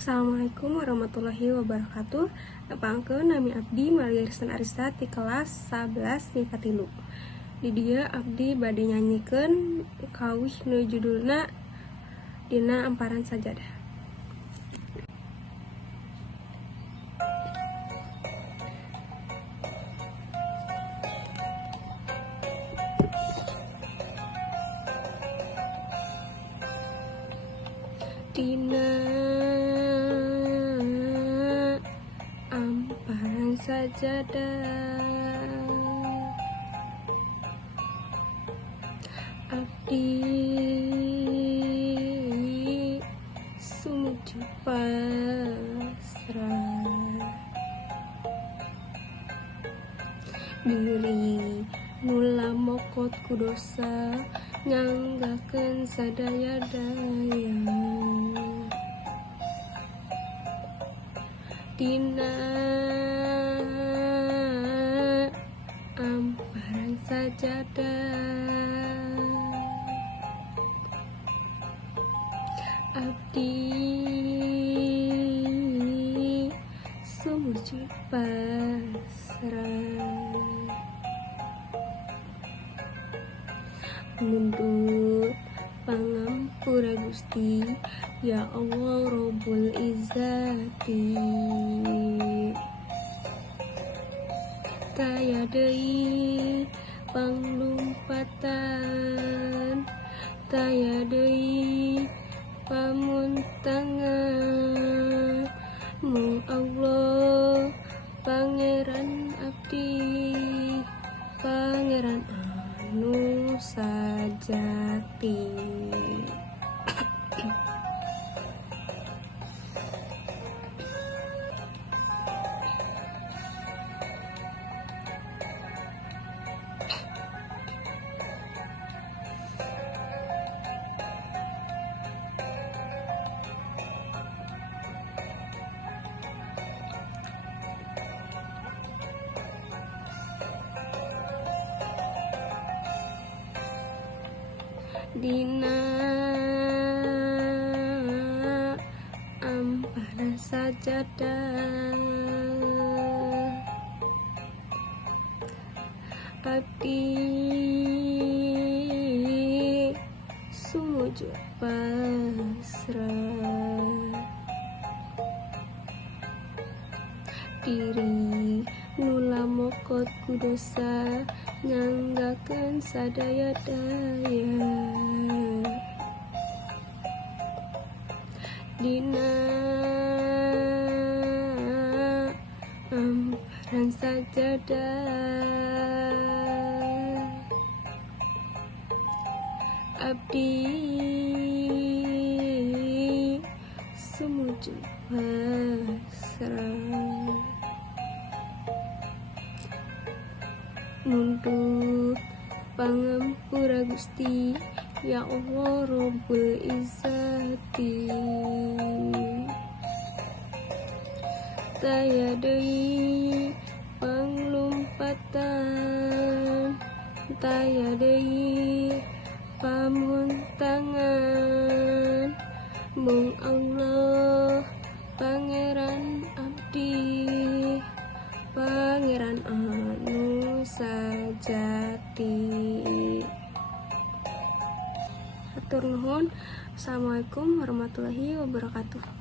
Assalamualaikum warahmatullahi wabarakatuh. Nepangkeun nami abdi Maliarsan Arista ti kelas 11 MIPA 3. Di dia abdi bade nyanyikeun kawih nu judulna Dina Amparan Sajadah. Dina amparan sajadah abdi sumuju pasrah diri mula mokot ku dosa nyanggakeun sadaya daya dina amparan sajadah abdi sumuju pasrah nunduk pangampura Gusti ya Allah Rabbul Izzati taya deui panglumpatan taya deui pamuntangan mung Allah pangeran abdi pangeran anu sajati. Dina amparan sajadah abdi sumuju pasrah diri nula mokot ku dosa nyanggakeun sadaya daya dina amparan sajadah abdi sumuju pasrah nunduk pangampura Gusti ya Allah Rabbul Izzati taya deui panglumpatan taya deui pamuntangan mung Allah pangeran abdi pangeran anu sajati. Hatur nuhun. Assalamualaikum warahmatullahi wabarakatuh.